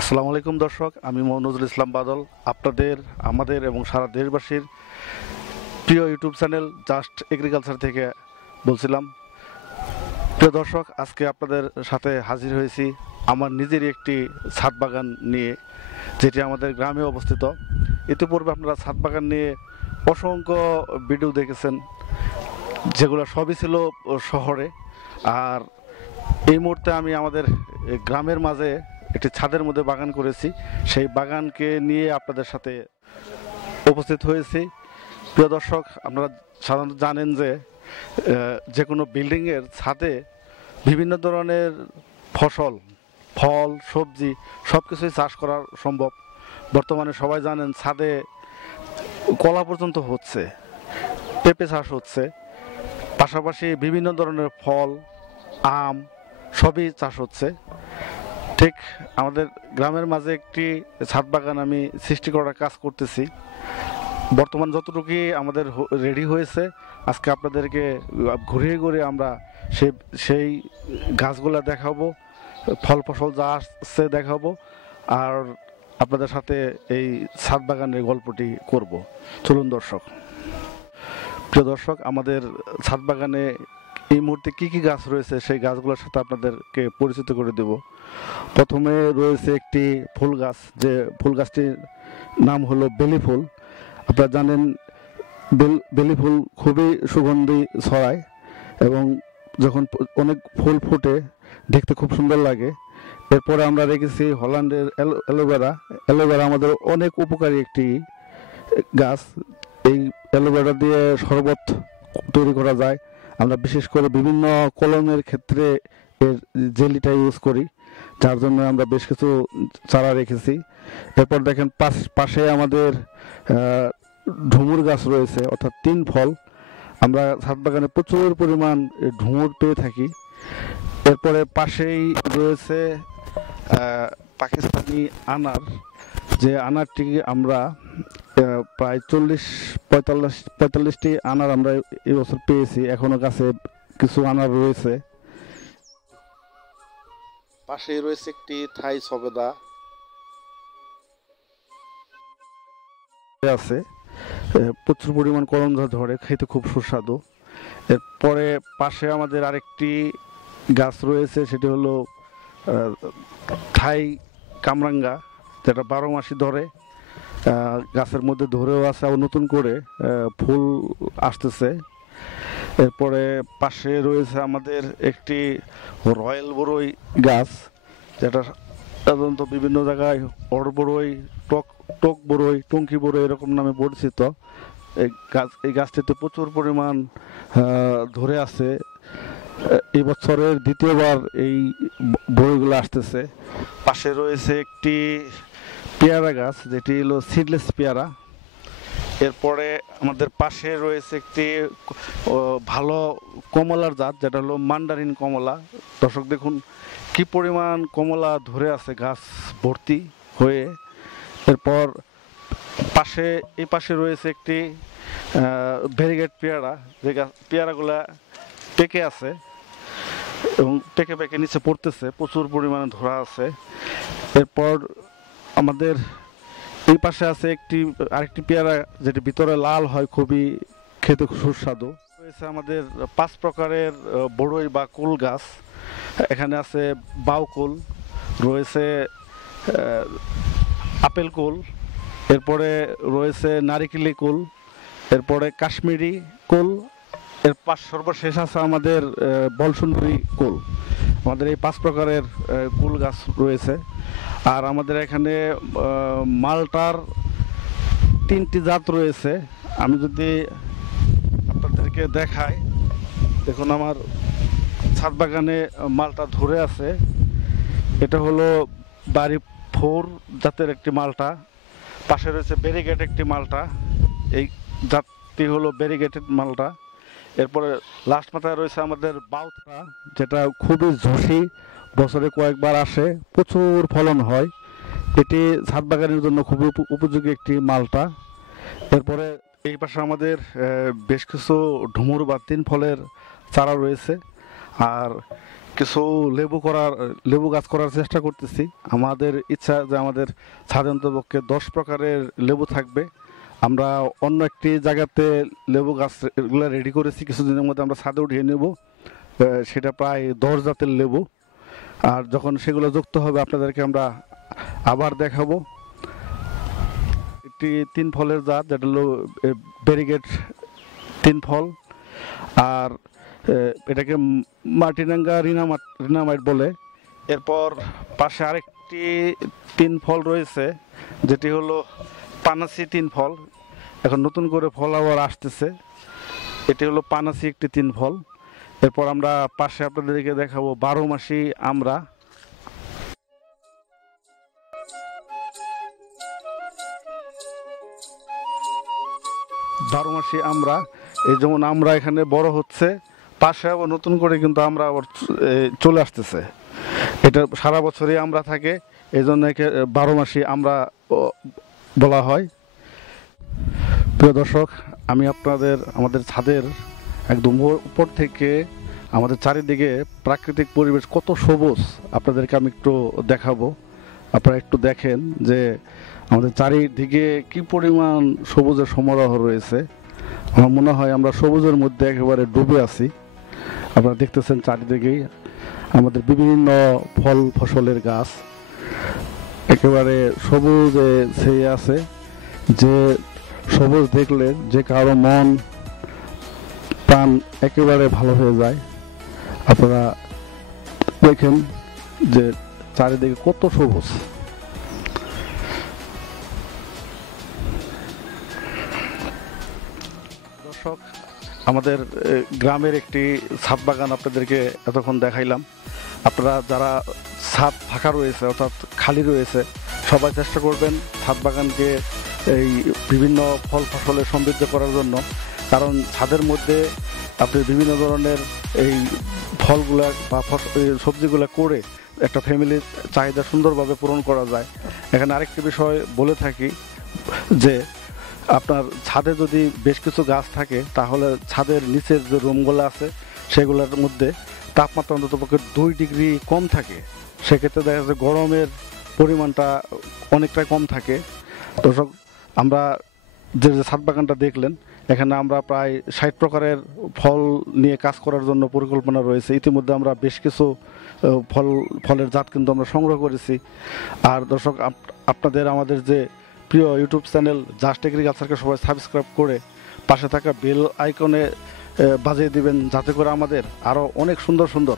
আসসালামু আলাইকুম দর্শক, আমি নজরুল ইসলাম বাদল আপনাদের আমাদের এবং সারা দেশবাসীর প্রিয় ইউটিউব চ্যানেল জাস্ট এগ্রিকালচার থেকে বলছিলাম। প্রিয় দর্শক, আজকে আপনাদের সাথে হাজির হয়েছি আমার নিজেরই একটি ছাদ বাগান নিয়ে, যেটি আমাদের গ্রামে অবস্থিত। ইতিপূর্বে আপনারা ছাদ বাগান নিয়ে অসংখ্য ভিডিও দেখেছেন, যেগুলো সবই ছিল শহরে। আর এই মুহূর্তে আমি আমাদের গ্রামের মাঝে একটি ছাদের মধ্যে বাগান করেছি, সেই বাগানকে নিয়ে আপনাদের সাথে উপস্থিত হয়েছি। প্রিয় দর্শক, আপনারা সাধারণত জানেন যে যে কোনো বিল্ডিংয়ের ছাদে বিভিন্ন ধরনের ফসল, ফল, সবজি সব কিছুই চাষ করা সম্ভব। বর্তমানে সবাই জানেন ছাদে কলা পর্যন্ত হচ্ছে, পেঁপে চাষ হচ্ছে, পাশাপাশি বিভিন্ন ধরনের ফল, আম সবই চাষ হচ্ছে। ঠিক আমাদের গ্রামের মাঝে একটি ছাদ বাগান আমি সৃষ্টি করার কাজ করতেছি। বর্তমান যতটুকুই আমাদের রেডি হয়েছে, আজকে আপনাদেরকে ঘুরিয়ে ঘুরিয়ে আমরা সেই গাছগুলা দেখাবো, ফল ফসল যা আসছে দেখাবো, আর আপনাদের সাথে এই ছাদ বাগানের গল্পটি করব। চলুন দর্শক। প্রিয় দর্শক, আমাদের ছাদ বাগানে এই মুহূর্তে কি কি গাছ রয়েছে সেই গাছগুলোর সাথে আপনাদেরকে পরিচিত করে দেব। প্রথমে রয়েছে একটি ফুল গাছ, যে ফুল গাছটির নাম হলো বেলি ফুল। আপনারা জানেন বেলি ফুল খুবই সুগন্ধি ছড়ায় এবং যখন অনেক ফুল ফুটে দেখতে খুব সুন্দর লাগে। এরপরে আমরা রেখেছি হল্যান্ডের অ্যালোভেরা। অ্যালোভেরা আমাদের অনেক উপকারী একটি গাছ। এই অ্যালোভেরা দিয়ে শরবত তৈরি করা যায়। আমরা বিশেষ করে বিভিন্ন কলমের ক্ষেত্রে এর জেলিটা ইউজ করি, যার জন্য আমরা বেশ কিছু চারা রেখেছি। এরপর দেখেন পাশে আমাদের ঢুমুর গাছ রয়েছে, অর্থাৎ 3 ফল। আমরা ছাদ বাগানে প্রচুর পরিমাণ ঢুমুর পেয়ে থাকি। এরপরে পাশেই রয়েছে পাকিস্তানি আনার, যে আনারটি আমরা প্রায় 40-45টি আনার আমরা এবছর পেয়েছি। এখনো গাছে কিছু আনার রয়েছে। পাশেই রয়েছে একটি থাই সবেদা আছে, প্রচুর পরিমাণ করম ধরে, খেতে খুব সুস্বাদু। এরপরে পাশে আমাদের আরেকটি গাছ রয়েছে, সেটি হলো থাই কামরাঙ্গা, যেটা 12 মাসই ধরে। গাছের মধ্যে ধরেও আছে, আর নতুন করে ফুল আসতেছে। এরপরে পাশে রয়েছে আমাদের একটি রয়্যাল বরই গাছ, যেটা সাধারণত বিভিন্ন জায়গায় অড় বরই, টক বরই, টঙ্কি বরই এরকম নামে পরিচিত। এই গাছটিতে প্রচুর পরিমাণ ধরে আছে। এই বছরের দ্বিতীয়বার এই বরইগুলো আসতেছে। পাশে রয়েছে একটি পেয়ারা গাছ, যেটি হলো সিডলেস পেয়ারা। এরপরে আমাদের পাশে রয়েছে একটি ভালো কমলার জাত, যেটা হলো মান্ডারিন কমলা। দর্শক দেখুন কি পরিমাণ কমলা ধরে আছে গাছ ভর্তি হয়ে। এরপর এই পাশে রয়েছে একটি ভেরিগেট পেয়ারা, যে পেয়ারাগুলা পেকে আছে এবং পেকে পেকে নিচে পড়তেছে, প্রচুর পরিমাণে ধরা আছে। এরপর আমাদের এই পাশে আছে আরেকটি পেয়ারা, যেটি ভিতরে লাল হয়, খুবই খেতে সুস্বাদু। রয়েছে আমাদের 5 প্রকারের বড়ই বা কুল গাছ। এখানে আছে বাউকুল, রয়েছে আপেল কুল, এরপরে রয়েছে নারিকেলি কুল, এরপরে কাশ্মীরি কুল, সর্বশেষ আছে আমাদের বলসুন্দরী কুল। আমাদের এই 5 প্রকারের কুল গাছ রয়েছে। আর আমাদের এখানে মালটার 3টি জাত রয়েছে। আমি যদি আপনাদেরকে দেখাই, দেখুন আমার ছাদ বাগানে মালটা ধরে আছে। এটা হলো বাড়ি 4 জাতের একটি মালটা। পাশে রয়েছে ব্যারিগেট একটি মালটা, এই জাতটি হলো ব্যারিগেটেড মালটা। এরপরে লাস্ট মাথায় রয়েছে আমাদের বাউথা, যেটা খুবই ঝুঁসি, বছরে কয়েকবার আসে, প্রচুর ফলন হয়। এটি ছাদ বাগানের জন্য খুবই উপযোগী একটি মালটা। এরপরে এই পাশে আমাদের বেশ কিছু ঢুমুর বা 3 ফলের চারা রয়েছে। আর কিছু লেবু গাছ করার চেষ্টা করতেছি। আমাদের ইচ্ছা যে আমাদের ছাদে অন্তপক্ষে 10 প্রকারের লেবু থাকবে। আমরা অন্য একটি জায়গাতে লেবু গাছগুলো রেডি করেছি, কিছুদিনের মধ্যে আমরা ছাদে উঠিয়ে নেব। সেটা প্রায় 10 জাতের লেবু। আর যখন সেগুলো যুক্ত হবে আপনাদেরকে আমরা আবার দেখাবো। একটি 3 ফলের জাত, যেটা হলো ব্যারিগেড 3 ফল। আর এটাকে মার্টিনাঙ্গা রিনামাইট বলে। এরপর পাশে আরেকটি 3 ফল রয়েছে, যেটি হলো পানাসি 3 ফল। এখন নতুন করে ফল আবার আসতেছে। এটি হলো পানাসি একটি 3 ফল। এরপর আমরা পাশে আপনাদেরকে দেখাবো 12 মাসি আমরা। বারোমাসি আমরা, এই যেমন আমরা এখানে বড় হচ্ছে, পাশে আবার নতুন করে কিন্তু আমরা আবার চলে আসতেছে। এটা সারা বছরই আমরা থাকে, এই জন্য একে 12 মাসি আমরা বলা হয়। প্রিয় দর্শক, আমি আমাদের ছাদের একদম উপর থেকে আমাদের চারিদিকে প্রাকৃতিক পরিবেশ কত সবুজ আপনাদেরকে আমি একটু দেখাবো। আপনারা একটু দেখেন যে আমাদের চারিদিকে কি পরিমাণ সবুজের সমারোহ রয়েছে। আমার মনে হয় আমরা সবুজের মধ্যে একেবারে ডুবে আছি। আপনারা দেখতেছেন চারিদিকেই আমাদের বিভিন্ন ফল ফসলের গাছ একেবারে সবুজে ছেয়ে আছে। যে সবুজ দেখলে যে কারো মন প্রাণ একেবারে ভালো হয়ে যায়। আপনারা দেখেন যে চারিদিকে কত সবুজ। দর্শক, আমাদের গ্রামের একটি ছাদ বাগান আপনাদেরকে এতক্ষণ দেখাইলাম। আপনারা যারা ছাদ ফাঁকা রয়েছে অর্থাৎ খালি রয়েছে, সবাই চেষ্টা করবেন ছাদ বাগানকে এই বিভিন্ন ফল ফসলে সমৃদ্ধ করার জন্য। কারণ ছাদের মধ্যে আপনি বিভিন্ন ধরনের এই ফলগুলা বা সবজিগুলা করে একটা ফ্যামিলির চাহিদা সুন্দরভাবে পূরণ করা যায়। এখানে আরেকটি বিষয় বলে থাকি যে আপনার ছাদে যদি বেশ কিছু গাছ থাকে, তাহলে ছাদের নিচের যে রুমগুলো আছে সেগুলোর মধ্যে তাপমাত্রা অন্ততপক্ষে 2 ডিগ্রি কম থাকে। সেক্ষেত্রে দেখা যাচ্ছে গরমের পরিমাণটা অনেকটাই কম থাকে। দর্শক, আমরা যে ছাদ বাগানটা দেখলেন, এখানে আমরা প্রায় 60 প্রকারের ফল নিয়ে কাজ করার জন্য পরিকল্পনা রয়েছে। ইতিমধ্যে আমরা বেশ কিছু ফলের জাত কিন্তু আমরা সংগ্রহ করেছি। আর দর্শক, আপনাদের আমাদের যে প্রিয় ইউটিউব চ্যানেল জাস্ট এগ্রিকালচারকে সবাই সাবস্ক্রাইব করে পাশে থাকা বেল আইকনে বাজিয়ে দিবেন, যাতে করে আমাদের আরও অনেক সুন্দর সুন্দর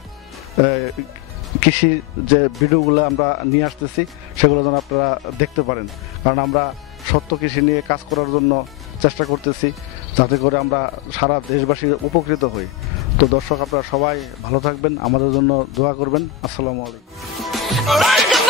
কৃষি যে ভিডিওগুলো আমরা নিয়ে আসতেছি সেগুলো যেন আপনারা দেখতে পারেন। কারণ আমরা সত্য কৃষি নিয়ে কাজ করার জন্য চেষ্টা করতেছি, যাতে করে আমরা সারা দেশবাসী উপকৃত হই। তো দর্শক, আপনারা সবাই ভালো থাকবেন, আমাদের জন্য দোয়া করবেন। আসসালামু আলাইকুম।